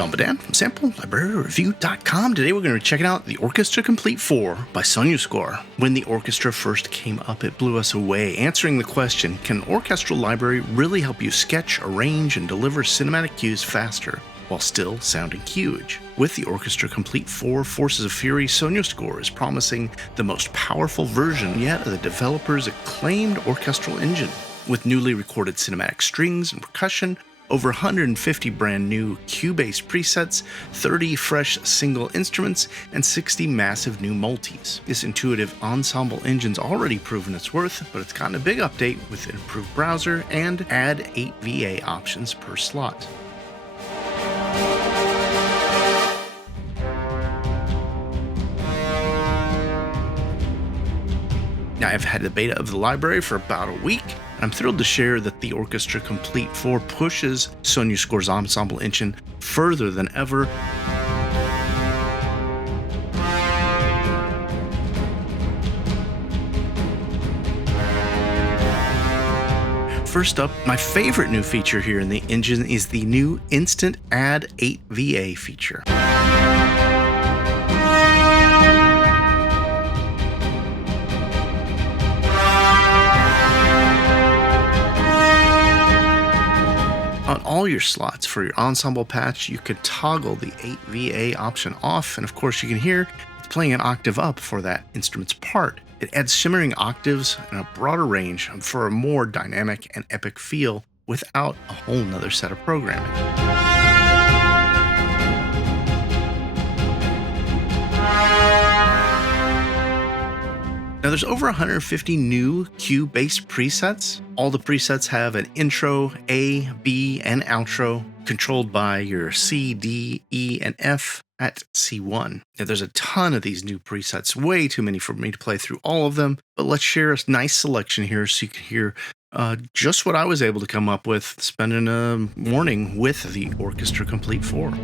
Don Badan from SampleLibraryReview.com. Today we're going to be checking out the Orchestra Complete 4 by Sonuscore. When the orchestra first came up, it blew us away, answering the question, can an orchestral library really help you sketch, arrange, and deliver cinematic cues faster, while still sounding huge? With the Orchestra Complete 4 Forces of Fury, Sonuscore is promising the most powerful version yet of the developer's acclaimed orchestral engine. With newly recorded cinematic strings and percussion, over 150 brand new cue-based presets, 30 fresh single instruments, and 60 massive new multis. This intuitive ensemble engine's already proven its worth, but it's gotten a big update with an improved browser and add 8 VA options per slot. Now, I've had the beta of the library for about a week, and I'm thrilled to share that the Orchestra Complete 4 pushes Sonuscore's ensemble engine further than ever. First up, my favorite new feature here in the engine is the new Instant Add 8 VA feature. On all your slots for your ensemble patch, you could toggle the 8 VA option off, and of course you can hear it's playing an octave up for that instrument's part. It adds shimmering octaves and a broader range for a more dynamic and epic feel without a whole nother set of programming. Now, there's over 150 new cue-based presets. All the presets have an intro, A, B, and outro, controlled by your C, D, E, and F at C1. Now, there's a ton of these new presets, way too many for me to play through all of them, but let's share a nice selection here so you can hear just what I was able to come up with spending a morning with the Orchestra Complete 4.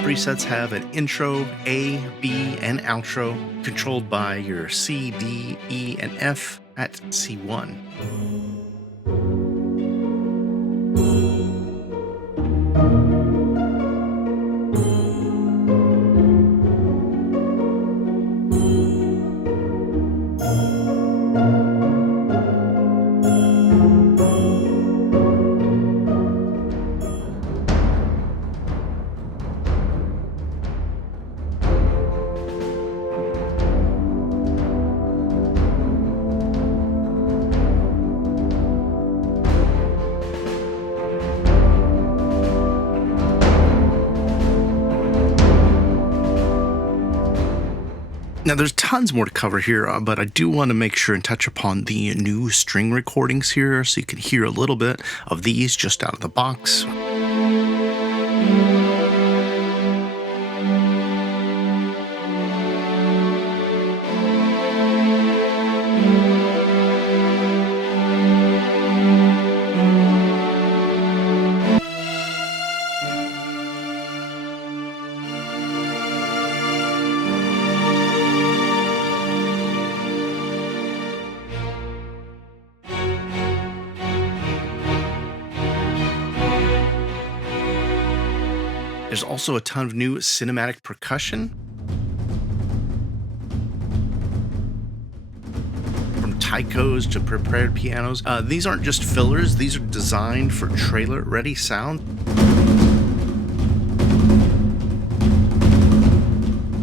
Presets have an intro, A, B, and outro, controlled by your C, D, E, and F at C1. Now, there's tons more to cover here, but I do want to make sure and touch upon the new string recordings here so you can hear a little bit of these just out of the box. There's also a ton of new cinematic percussion. From taikos to prepared pianos. These aren't just fillers, these are designed for trailer-ready sound.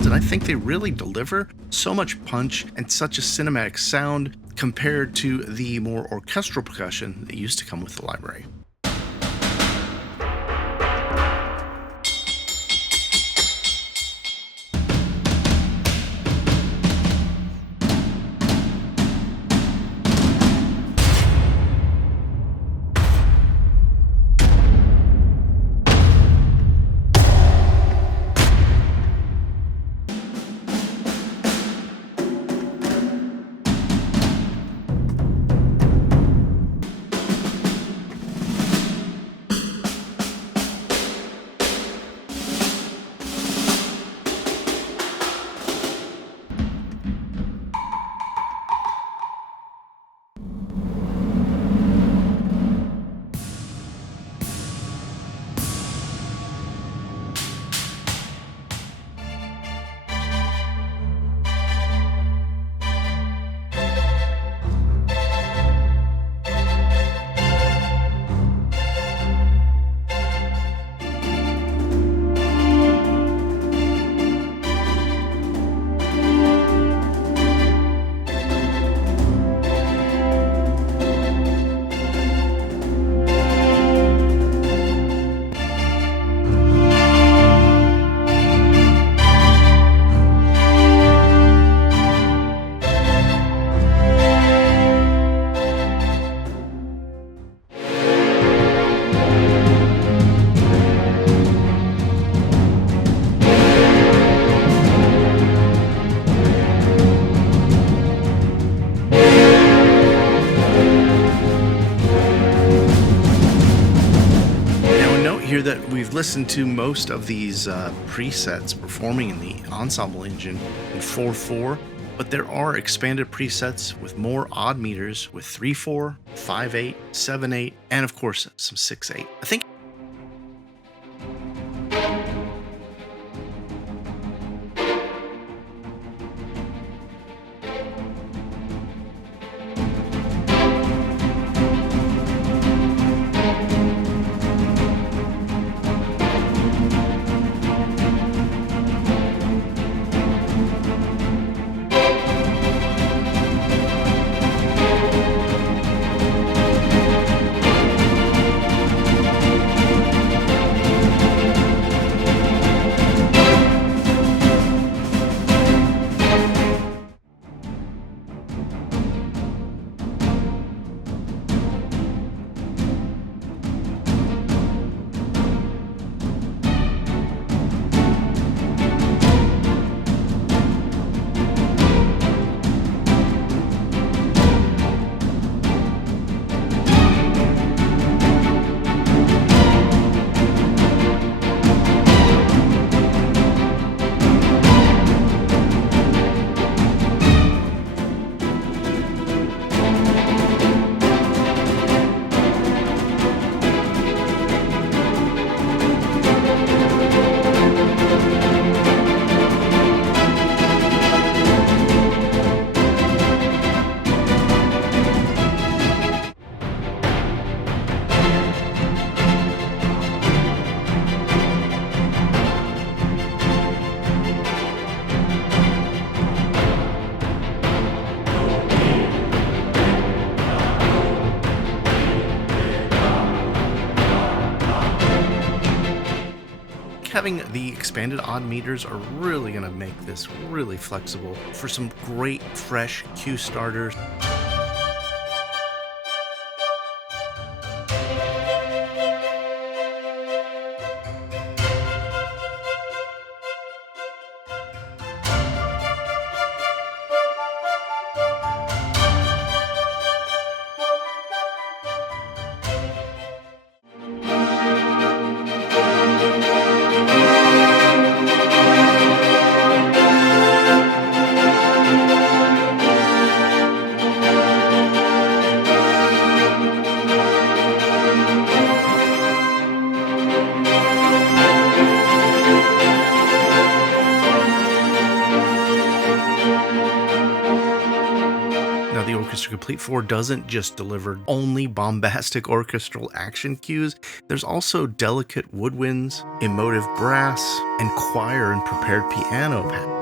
And I think they really deliver so much punch and such a cinematic sound compared to the more orchestral percussion that used to come with the library. hear that we've listened to most of these presets performing in the ensemble engine in 4/4, but there are expanded presets with more odd meters with 3/4, 5/8, 7/8, and of course some 6/8. I think having the expanded odd meters are really going to make this really flexible for some great fresh cue starters. Now, the Orchestra Complete 4 doesn't just deliver only bombastic orchestral action cues. There's also delicate woodwinds, emotive brass, and choir and prepared piano patterns.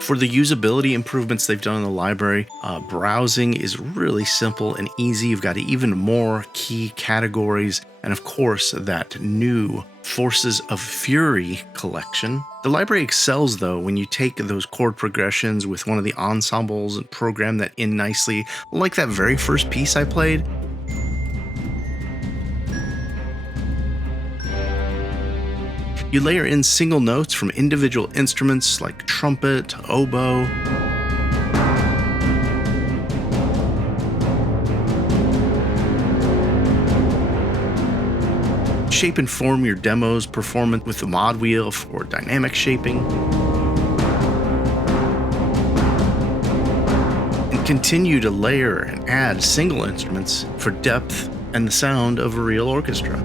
For the usability improvements they've done in the library, browsing is really simple and easy. You've got even more key categories, and of course, that new Forces of Fury collection. The library excels, though, when you take those chord progressions with one of the ensembles and program that in nicely, like that very first piece I played. You layer in single notes from individual instruments like trumpet, oboe. Shape and form your demo's performance with the mod wheel for dynamic shaping. And continue to layer and add single instruments for depth and the sound of a real orchestra.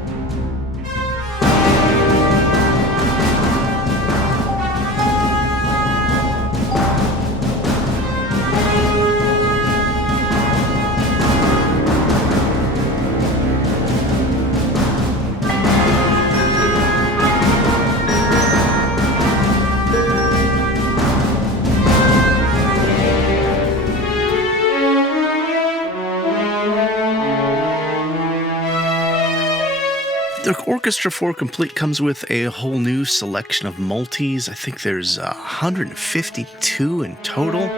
The Orchestra 4 Complete comes with a whole new selection of multis. I think there's 152 in total.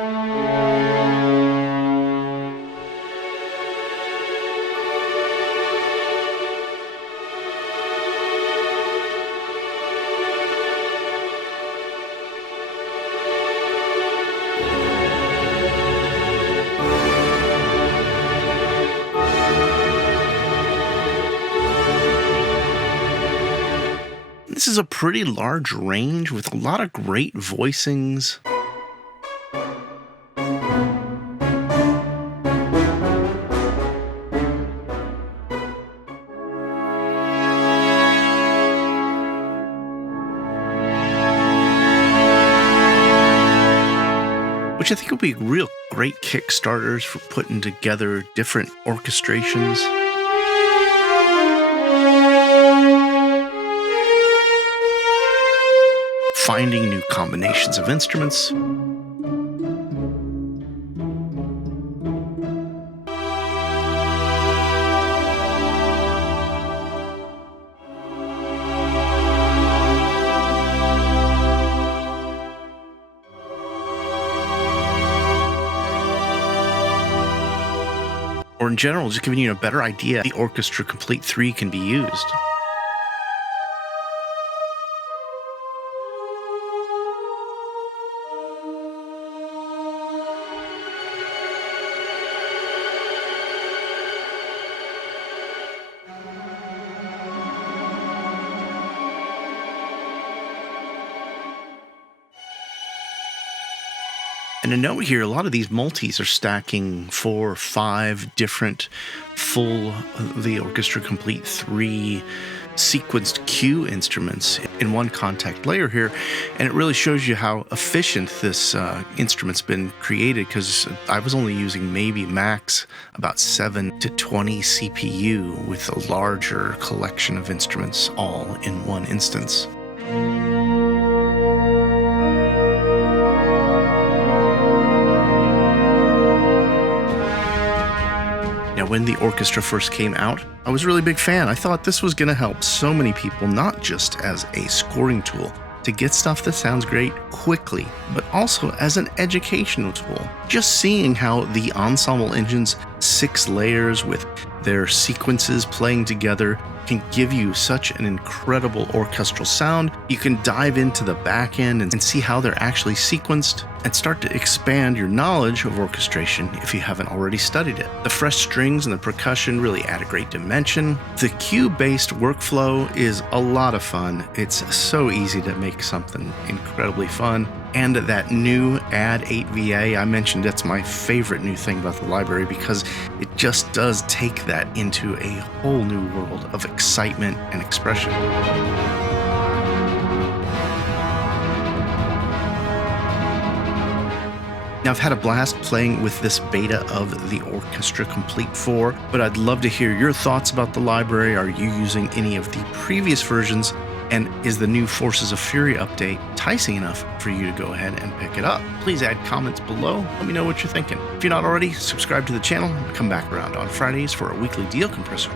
This is a pretty large range with a lot of great voicings. Which I think will be real great kickstarters for putting together different orchestrations. Finding new combinations of instruments. Or in general, just giving you a better idea the Orchestra Complete 3 can be used. And a note here, a lot of these multis are stacking 4 or 5 different full, the Orchestra Complete 3 sequenced cue instruments in one contact layer here. And it really shows you how efficient this instrument's been created, because I was only using maybe max about 7 to 20 CPU with a larger collection of instruments all in one instance. Now, when the Orchestra first came out, I was a really big fan. I thought this was going to help so many people, not just as a scoring tool to get stuff that sounds great quickly, but also as an educational tool. Just seeing how the ensemble engine's 6 layers with their sequences playing together can give you such an incredible orchestral sound. You can dive into the back end and see how they're actually sequenced and start to expand your knowledge of orchestration if you haven't already studied it. The fresh strings and the percussion really add a great dimension. The cue-based workflow is a lot of fun. It's so easy to make something incredibly fun. And that new Add 8 VA, I mentioned that's my favorite new thing about the library, because it just does take that into a whole new world of excitement and expression. Now, I've had a blast playing with this beta of the Orchestra Complete 4, but I'd love to hear your thoughts about the library. Are you using any of the previous versions? And is the new Forces of Fury update enticing enough for you to go ahead and pick it up? Please add comments below. Let me know what you're thinking. If you're not already, subscribe to the channel and come back around on Fridays for a weekly deal compressor.